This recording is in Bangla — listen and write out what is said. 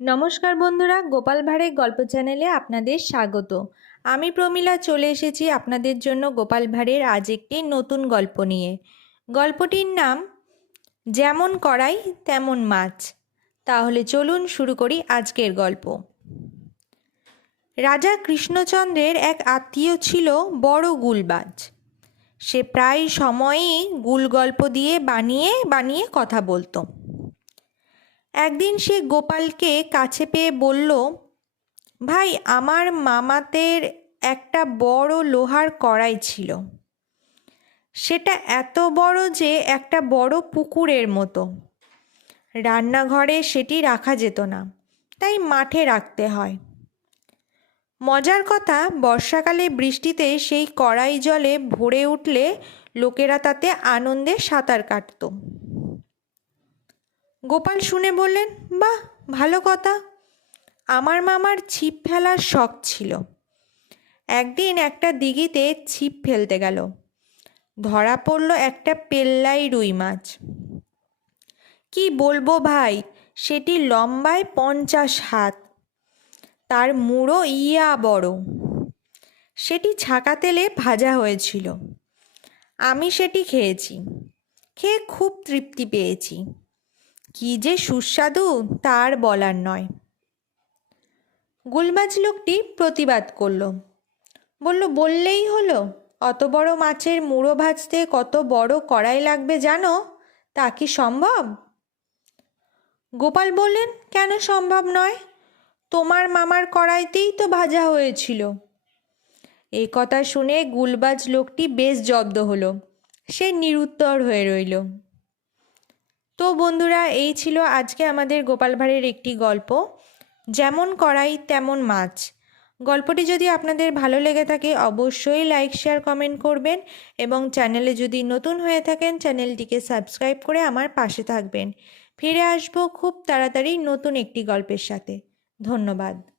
নমস্কার বন্ধুরা, গোপাল ভাঁড়ের গল্প চ্যানেলে আপনাদের স্বাগত। আমি প্রমীলা চলে এসেছি আপনাদের জন্য গোপাল ভাঁড়ের আজ একটি নতুন গল্প নিয়ে। গল্পটির নাম, যেমন করাই তেমন মাছ। তাহলে চলুন শুরু করি আজকের গল্প। রাজা কৃষ্ণচন্দ্রের এক আত্মীয় ছিল বড় গুলবাজ। সে প্রায় সময়ই গুল গল্প দিয়ে বানিয়ে বানিয়ে কথা বলতো। একদিন সে গোপালকে কাছে পেয়ে বলল, ভাই, আমার মামাতের একটা বড় লোহার কড়াই ছিল। সেটা এত বড় যে একটা বড় পুকুরের মতো। রান্নাঘরে সেটি রাখা যেত না, তাই মাঠে রাখতে হয়। মজার কথা, বর্ষাকালে বৃষ্টিতে সেই কড়াই জলে ভরে উঠলে লোকেরা তাতে আনন্দে সাঁতার কাটতো। গোপাল শুনে বললেন, বাহ, ভালো কথা। আমার মামার ছিপ ফেলার শখ ছিল। একদিন একটা দিঘিতে ছিপ ফেলতে গেল। ধরা পড়ল একটা পেল্লাই রুই মাছ। কি বলব ভাই, সেটি লম্বায় পঞ্চাশ হাত। তার মুড়ো ইয়া বড়। সেটি ছাকা তেলে ভাজা হয়েছিল। আমি সেটি খেয়েছি। খেয়ে খুব তৃপ্তি পেয়েছি। যে সুস্বাদু তার বলার নয়। গুলবাজ লোকটি প্রতিবাদ করল। বলল, বললেই হলো, অত বড় মাছের মুড়ো ভাজতে কত বড় কড়াই লাগবে জানো? তা কি সম্ভব? গোপাল বললেন, কেন সম্ভব নয়? তোমার মামার কড়াইতেই তো ভাজা হয়েছিল। এই কথা শুনে গুলবাজ লোকটি বেশ জব্দ হলো। সে নিরুত্তর হয়ে রইল। তো বন্ধুরা, এই ছিল আজকে আমাদের গোপাল ভাঁড়ের একটি গল্প। যেমন কড়াই, তেমন মাছ। গল্পটি যদি আপনাদের ভালো লেগে থাকে, অবশ্যই লাইক, শেয়ার, কমেন্ট করবেন এবং চ্যানেলে যদি নতুন হয়ে থাকেন, চ্যানেলটিকে সাবস্ক্রাইব করে আমার পাশে থাকবেন। ফিরে আসব খুব তাড়াতাড়ি নতুন একটি গল্পের সাথে। ধন্যবাদ।